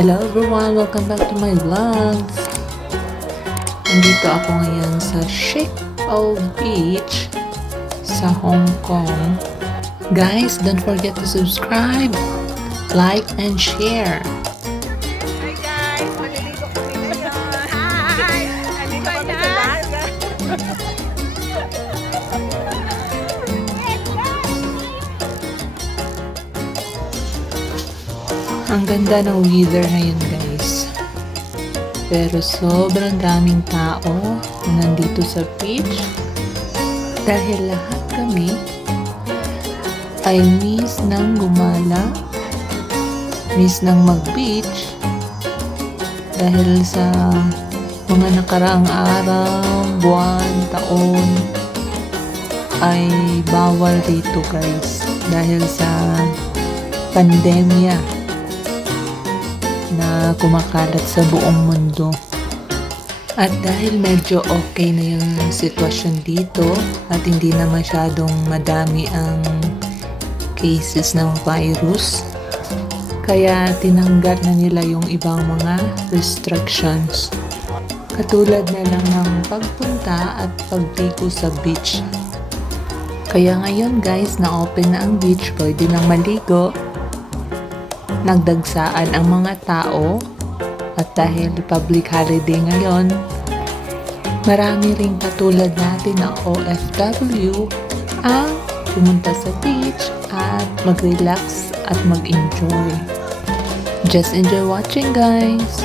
Hello everyone! Welcome back to my vlogs! Nandito ako ngayon sa chic old beach sa Hong Kong. Guys, don't forget to subscribe, like, and share. Hi guys! Maliligo kami ngayon! Hi! Nandito kami sa dagat! Ang ganda ng weather ngayon guys. Pero sobrang daming tao na nandito sa beach. Dahil lahat kami ay miss ng gumala, miss ng mag-beach. Dahil sa mga nakaraang araw, buwan, taon ay bawal dito guys. Dahil sa pandemya na kumakalat sa buong mundo. At dahil medyo okay na yung sitwasyon dito at hindi na masyadong madami ang cases ng virus, kaya tinanggal na nila yung ibang mga restrictions. Katulad na lang ng pagpunta at pagtiko sa beach. Kaya ngayon guys, na open na ang beach, pwede nang maligo. Nagdagsaan ang mga tao at dahil public holiday ngayon, marami ring katulad natin na OFW ang pumunta sa beach at mag-relax at mag-enjoy. Just enjoy watching guys!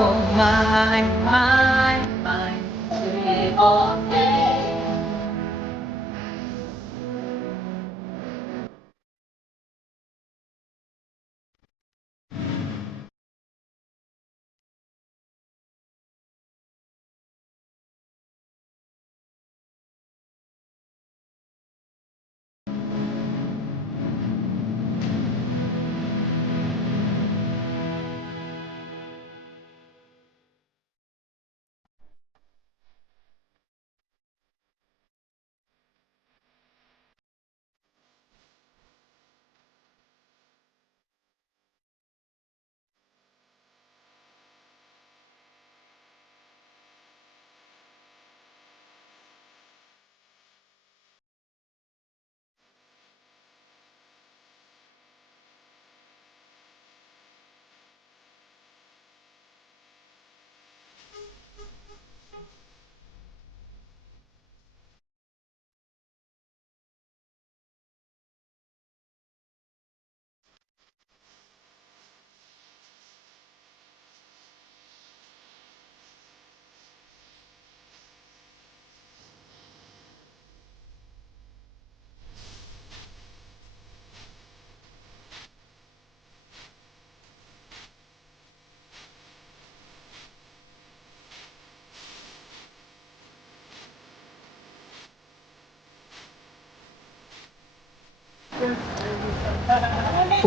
Oh my, my.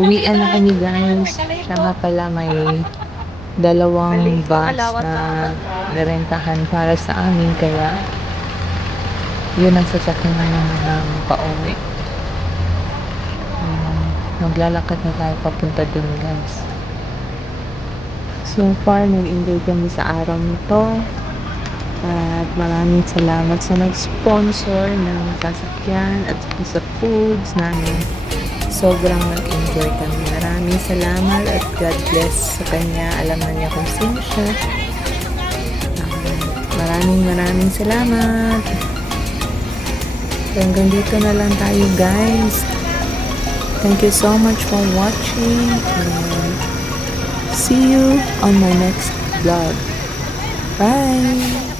Uwian na kami guys. Siya nga pala may dalawang bus na narentahan para sa amin. Kaya yun ang sasakyan namin ng pauwi. Maglalakad na tayo papunta dun guys. So far, nag-enjoy kami sa araw nito. At maraming salamat sa nag-sponsor ng sasakyan at sa foods namin. Sobrang nag-enjoy kami. Maraming salamat at God bless sa kanya. Alam na niya kung sino siya. Maraming salamat. So, hanggang dito na lang tayo guys. Thank you so much for watching. And see you on my next vlog. Bye!